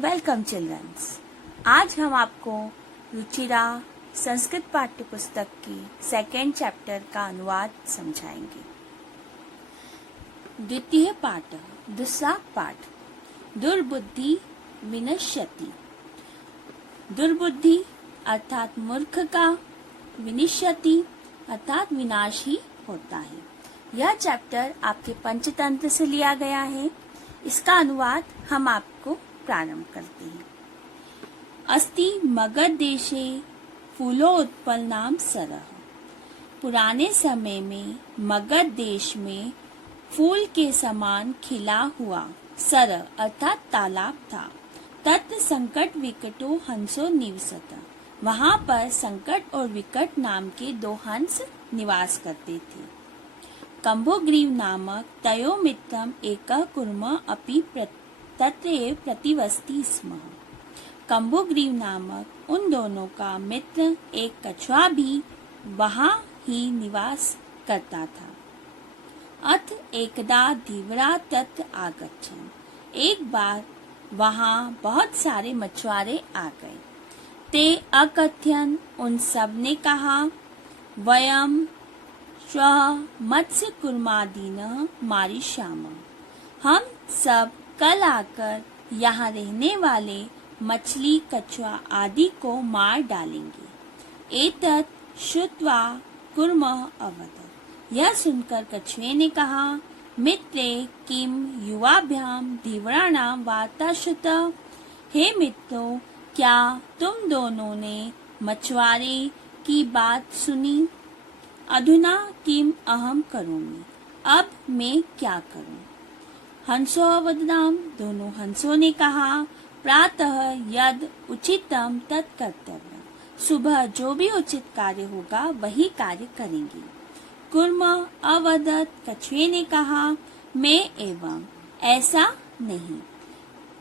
Welcome childrens. आज हम आपको रुचिरा संस्कृत पाठ्य पुस्तक की सेकेंड चैप्टर का अनुवाद समझाएंगे। द्वितीय पाठ, दूसरा पाठ, दुर्बुद्धि विनश्यति। दुर्बुद्धि अर्थात मूर्ख का, विनश्यति अर्थात विनाश ही होता है। यह चैप्टर आपके पंचतंत्र से लिया गया है। इसका अनुवाद हम आपको प्रारंभ करते हैं। अस्ति मगध देशे फूलोत्पन्नाम सरः। पुराने समय में मगध देश में फूल के समान खिला हुआ सरः अर्थात तालाब था। तत्र संकट विकटो हंसो निवसत। वहाँ पर संकट और विकट नाम के दो हंस निवास करते थे। कंभोग्रीव नामक तयो मित्रम एकः कूर्मः अपि तत्र एव प्रतिवसति स्म। कंभोग्रीव नामक उन दोनों का मित्र एक कछुआ भी वहाँ ही निवास करता था। अथ एकदा धीवरा तत्र आगच्छन्। एक बार वहाँ बहुत सारे मछुआरे आ गए। ते अकथयन्, उन सब ने कहा, वयम् श्वः मत्स्य कूर्मादीनः मारिष्यामः। हम सब कल आकर यहाँ रहने वाले मछली, कछुआ आदि को मार डालेंगे। एतत् श्रुत्वा कूर्मः अवदत्। यह सुनकर कछुए ने कहा, मित्रे किम युवाभ्यां धीवराणां वार्ता श्रुता। हे मित्रों, क्या तुम दोनों ने मछुआरे की बात सुनी? अधुना किम अहम करोमि। अब मैं क्या करूं? हंसो अवदताम। दोनों हंसों ने कहा, प्रातः यद उचितम तत् कर्तव्यम्। सुबह जो भी उचित कार्य होगा वही कार्य करेंगे। कूर्मः अवदत्। कछुए ने कहा, मैं एवं ऐसा नहीं।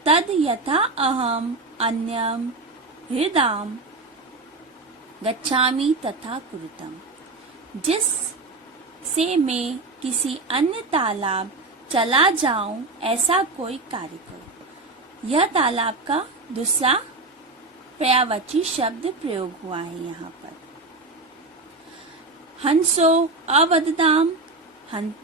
तद यथा अहम अन्यम हृदाम गच्छामि तथा कुरुतम। जिस से मैं किसी अन्य तालाब चला जाऊं ऐसा कोई कार्य करो। यह तालाब का दूसरा पर्यायवाची शब्द प्रयोग हुआ है यहाँ पर। हंसो अवदताम।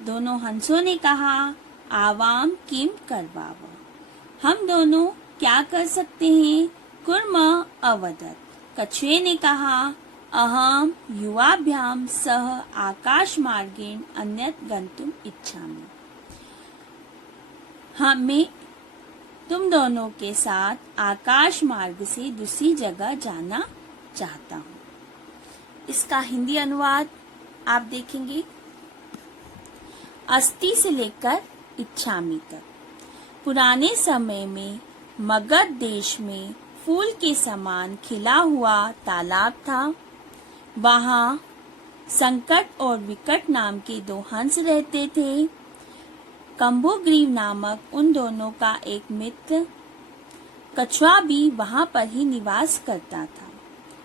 दोनों हंसों ने कहा, आवाम किम करवाव। हम दोनों क्या कर सकते हैं? कूर्मः अवदत्। कछुए ने कहा, अहम युवाभ्याम सह आकाश मार्गेण अन्यत्र गंतुम इच्छामि। मैं तुम दोनों के साथ आकाश मार्ग से दूसरी जगह जाना चाहता हूँ। इसका हिंदी अनुवाद आप देखेंगे। अस्ति से लेकर इच्छामि तक। पुराने समय में मगध देश में फूल के समान खिला हुआ तालाब था। वहाँ संकट और विकट नाम के दो हंस रहते थे। कंभोग्रीव नामक उन दोनों का एक मित्र कछुआ भी वहाँ पर ही निवास करता था।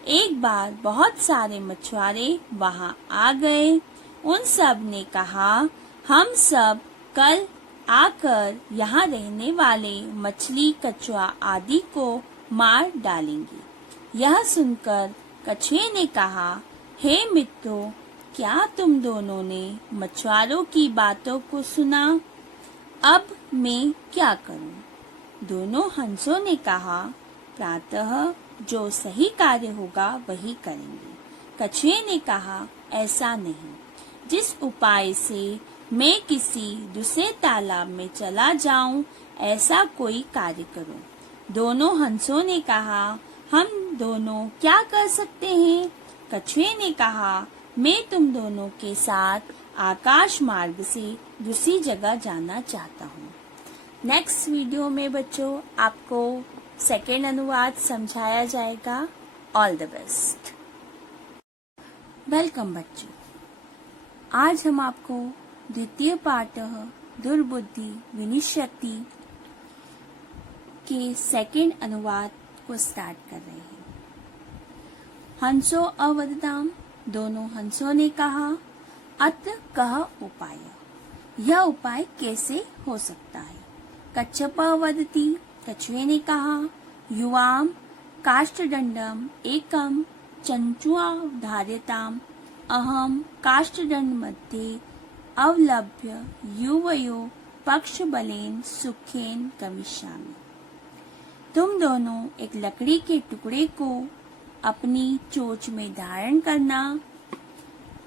एक बार बहुत सारे मछुआरे वहाँ आ गए। उन सब ने कहा, हम सब कल आकर यहाँ रहने वाले मछली, कछुआ आदि को मार डालेंगे। यह सुनकर कछुए ने कहा, हे मित्रों, क्या तुम दोनों ने मछुआरों की बातों को सुना? अब मैं क्या करूं? दोनों हंसों ने कहा, प्रातः जो सही कार्य होगा वही करेंगे। कछुए ने कहा, ऐसा नहीं। जिस उपाय से मैं किसी दूसरे तालाब में चला जाऊं ऐसा कोई कार्य करो। दोनों हंसों ने कहा, हम दोनों क्या कर सकते हैं? कछुए ने कहा, मैं तुम दोनों के साथ आकाश मार्ग से दूसरी जगह जाना चाहता हूँ। नेक्स्ट वीडियो में बच्चों आपको सेकेंड अनुवाद समझाया जाएगा। All the best. वेलकम बच्चों। आज हम आपको द्वितीय पाठ दुर्बुद्धि विनश्यति के सेकेंड अनुवाद को स्टार्ट कर रहे हैं। हंसो अवदताम। दोनों हंसों ने कहा, अत्र कः उपाय। यह उपाय कैसे हो सकता है? कच्छप वदति। कछुए ने कहा, युवाम काष्ठदंडम एकम चंचुआ धार्यताम अहम काष्ठदंड मध्ये अवलभ्य युवयो पक्ष बलेन सुखेन गमिष्यामि। तुम दोनों एक लकड़ी के टुकड़े को अपनी चोंच में धारण करना।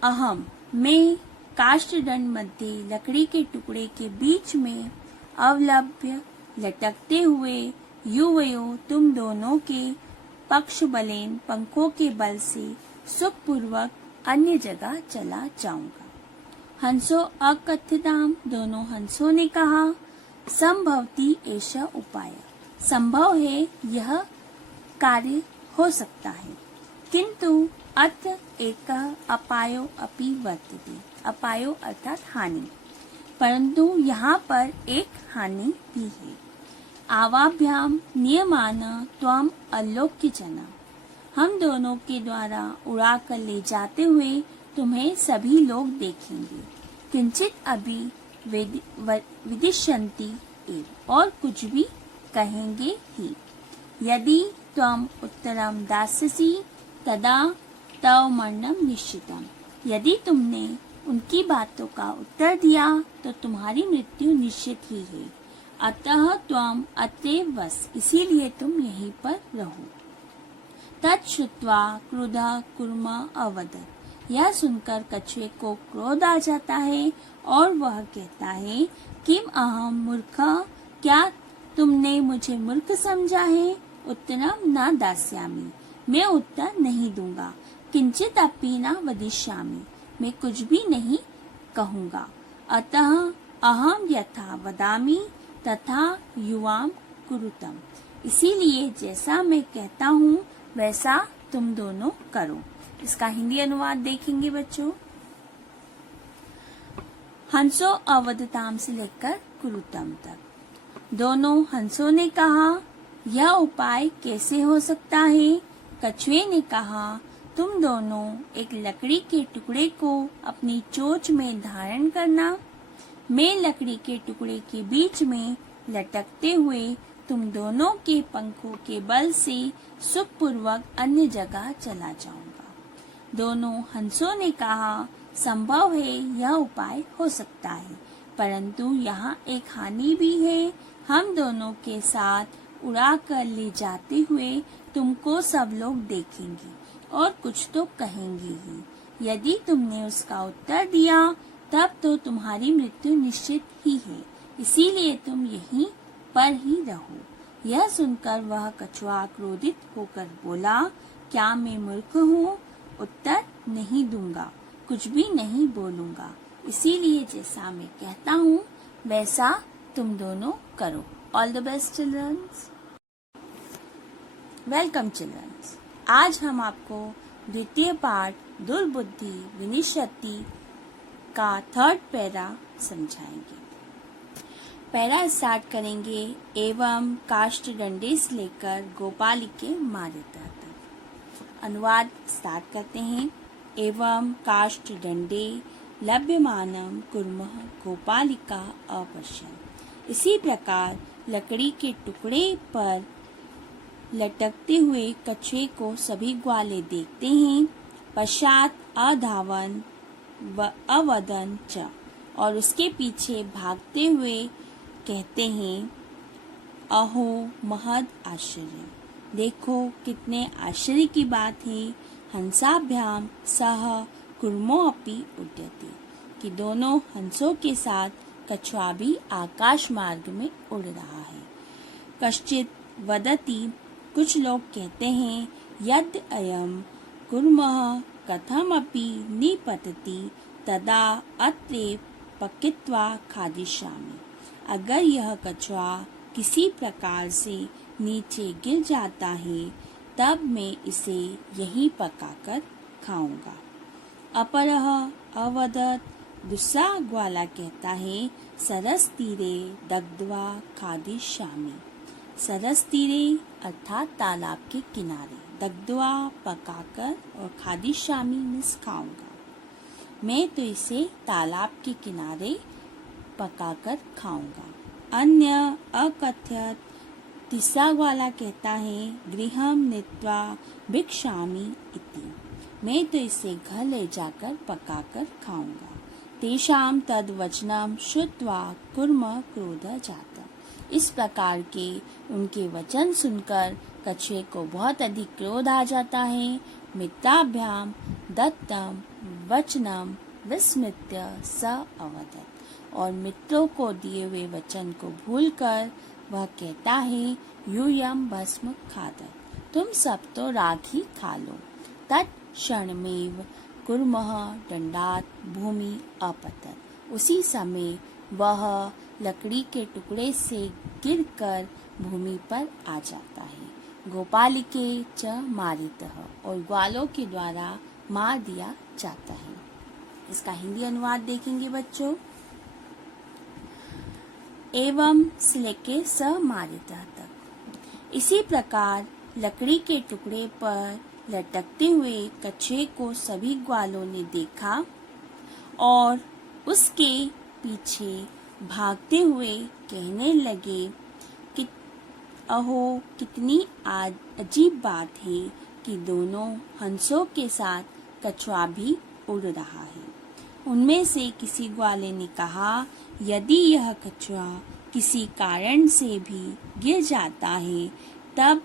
अहम मैं काष्ठदंड मध्य लकड़ी के टुकड़े के बीच में अवलभ्य लटकते हुए युवयो तुम दोनों के पक्ष बलेन पंखों के बल से सुखपूर्वक अन्य जगह चला जाऊंगा। हंसो अकथ्यताम दोनों हंसों ने कहा। संभवती ऐसा उपाय संभव है यह कार्य हो सकता है, किंतु अत्र एक अपायो अपि वर्तते। अपायो अर्थात हानि, परंतु यहाँ पर एक हानि भी है। आवाभ्याम नियमान त्वम अलोक्यजना। हम दोनों के द्वारा उड़ा कर ले जाते हुए तुम्हें सभी लोग देखेंगे। किंचित अभी विदिष्यन्ति एव, और कुछ भी कहेंगे ही। यदि त्वम उत्तरम दास्यसि तदा तव मरणम निश्चितम। यदि तुमने उनकी बातों का उत्तर दिया तो तुम्हारी मृत्यु निश्चित ही है। अतः त्वम अतएव वस, इसीलिए तुम यहीं पर रहो। तच्छ्रुत्वा क्रुधः कुर्म अवदत्। यह सुनकर कछुए को क्रोध आ जाता है और वह कहता है, किम अहम मूर्ख, क्या तुमने मुझे मूर्ख समझा है? उत्तरम न दास्यामि, मैं उत्तर नहीं दूंगा। किंचित अपि न वदिष्यामि, मैं कुछ भी नहीं कहूँगा। अतः अहम यथा वदामि तथा युवाम कुरुतम। इसीलिए जैसा मैं कहता हूँ वैसा तुम दोनों करो। इसका हिंदी अनुवाद देखेंगे बच्चों। हंसो अवदताम से लेकर कुरुतम तक दोनों हंसों ने कहा, यह उपाय कैसे हो सकता है? कछुए ने कहा, तुम दोनों एक लकड़ी के टुकड़े को अपनी चोंच में धारण करना। मैं लकड़ी के टुकड़े के बीच में लटकते हुए तुम दोनों के पंखों के बल से सुखपूर्वक अन्य जगह चला जाऊंगा। दोनों हंसों ने कहा, संभव है यह उपाय हो सकता है, परंतु यहाँ एक हानि भी है। हम दोनों के साथ उड़ा कर ले जाते हुए तुमको सब लोग देखेंगे और कुछ तो कहेंगे ही। यदि तुमने उसका उत्तर दिया तब तो तुम्हारी मृत्यु निश्चित ही है, इसीलिए तुम यहीं पर ही रहो। यह सुनकर वह कछुआ क्रोधित होकर बोला, क्या मैं मूर्ख हूँ? उत्तर नहीं दूंगा, कुछ भी नहीं बोलूंगा। इसीलिए जैसा मैं कहता हूँ वैसा तुम दोनों करो। All the best childrens. Welcome childrens. आज हम आपको द्वितीय पाठ दुर्बुद्धि विनिष्यति का थर्ड पैरा समझाएंगे। पैरा स्टार्ट करेंगे, एवं काष्ठदंडे से लेकर गोपालिके मार्यता तक। अनुवाद स्टार्ट करते हैं। एवं काष्ठदंडे लभ्यमानं कुर्मः गोपालिका अपश्यन्। इसी प्रकार लकड़ी के टुकड़े पर लटकते हुए कछुए को सभी ग्वाले देखते हैं। पश्चात अधावन व अवदन च, और उसके पीछे भागते हुए कहते हैं, अहो महद आश्चर्य, देखो कितने आश्चर्य की बात है। हंसाभ्याम सह कुर्मो अपि उड्यते, कि दोनों हंसों के साथ कछुआ भी आकाश मार्ग में उड़ रहा है। कश्चित वदति, कुछ लोग कहते हैं, यद् अयम कुर्मः कथमपि निपतति तदा अत्रैव पकित्वा खादिष्यामि। अगर यह कछुआ किसी प्रकार से नीचे गिर जाता है तब मैं इसे यहीं पकाकर खाऊंगा। अपरः अवदत्, दूसरा ग्वाला कहता है, सरस तीरे दग्ध्वा खादिष्यामि। सरस तीरे अर्थात तालाब के किनारे, दग्ध्वा पकाकर और खादिष्यामि मीन्स खाऊंगा। मैं तो इसे तालाब के किनारे पकाकर खाऊंगा। अन्य अकथ्यत तीसरा ग्वाला कहता है गृहम नीत्वा भिक्षामि इति, मैं तो इसे घर ले जाकर पकाकर खाऊंगा। तेषाम तद वचनम श्रुत्वा कुर्म क्रोध जातम, इस प्रकार के उनके वचन सुनकर कछुए को बहुत अधिक क्रोध आ जाता है। मित्राभ्याम दत्तम वचनम विस्मृत्य स अवदत्, और मित्रों को दिए हुए वचन को भूलकर वह कहता है यूयम भस्म खादत्, तुम सब तो राख ही खा लो। तत्क्षणमेव कुर्मः दंडात भूमि अपतत्, उसी समय वह लकड़ी के टुकड़े से गिरकर भूमि पर आ जाता है। गोपालिके च मारितः, और ग्वालों के द्वारा मार दिया जाता है। इसका हिंदी अनुवाद देखेंगे बच्चों। एवं से लेके स मारितः तक, इसी प्रकार लकड़ी के टुकड़े पर लटकते हुए कछुए को सभी ग्वालों ने देखा और उसके पीछे भागते हुए कहने लगे कि अहो कितनी अजीब बात है कि दोनों हंसों के साथ कछुआ भी उड़ रहा है। उनमें से किसी ग्वाले ने कहा यदि यह कछुआ किसी कारण से भी गिर जाता है तब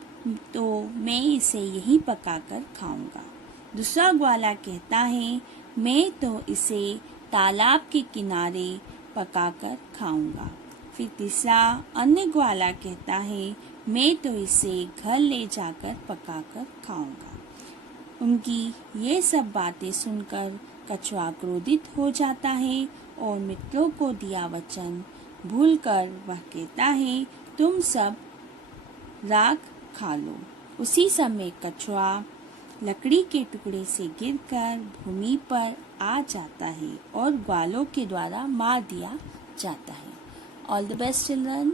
तो मैं इसे यहीं पकाकर खाऊंगा। दूसरा ग्वाला कहता है मैं तो इसे तालाब के किनारे पकाकर खाऊंगा। फिर तीसरा अन्य ग्वाला कहता है मैं तो इसे घर ले जाकर पकाकर खाऊंगा। उनकी ये सब बातें सुनकर कछुआ क्रोधित हो जाता है और मित्रों को दिया वचन भूलकर वह कहता है तुम सब राख खा लो। उसी समय कछुआ लकड़ी के टुकड़े से गिरकर भूमि पर आ जाता है और ग्वालों के द्वारा मार दिया जाता है। All the best children.